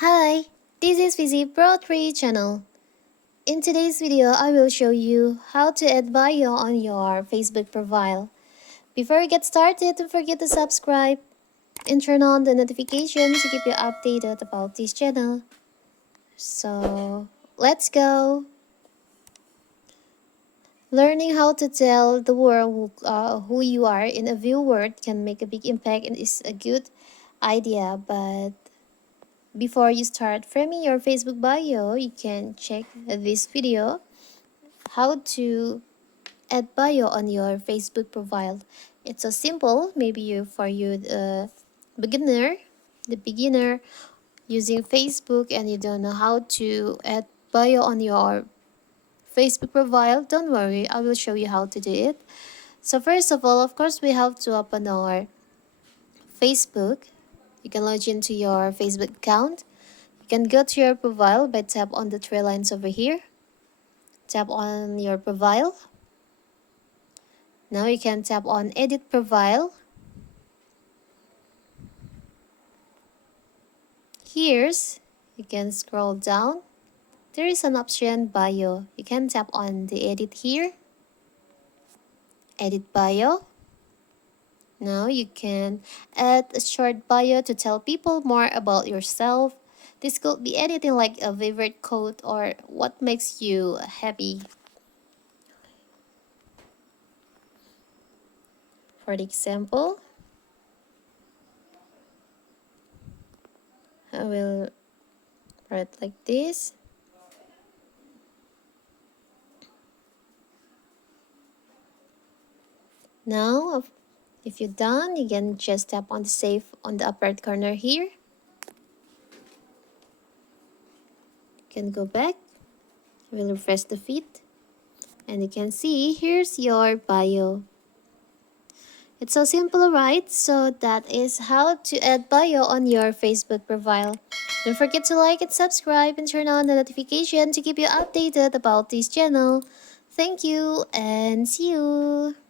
Hi, this is Fizzy Pro 3 channel. In today's video, I will show you how to add bio on your Facebook profile. Before we get started, don't forget to subscribe and turn on the notifications to keep you updated about this channel. So, let's go! Learning how to tell the world who you are in a few words can make a big impact and is a good idea, but before you start framing your Facebook bio, you can check this video how to add bio on your Facebook profile. It's so simple. Maybe for you the beginner using Facebook and you don't know how to add bio on your Facebook profile. Don't worry, I will show you how to do it. So first of all, of course, we have to open our Facebook. You can log into your Facebook account. You can go to your profile by tap on the three lines over here. Tap on your profile. Now you can tap on edit profile. Here's, you can scroll down. There is an option bio. You can tap on the edit here. Edit bio. Now you can add a short bio to tell people more about yourself. This could be anything like a favorite quote or what makes you happy. For the example, I will write like this. Now, if you're done, you can just tap on the save on the upper right corner here. You can go back. We'll refresh the feed. And you can see, here's your bio. It's so simple, right? So that is how to add bio on your Facebook profile. Don't forget to like and subscribe and turn on the notification to keep you updated about this channel. Thank you and see you!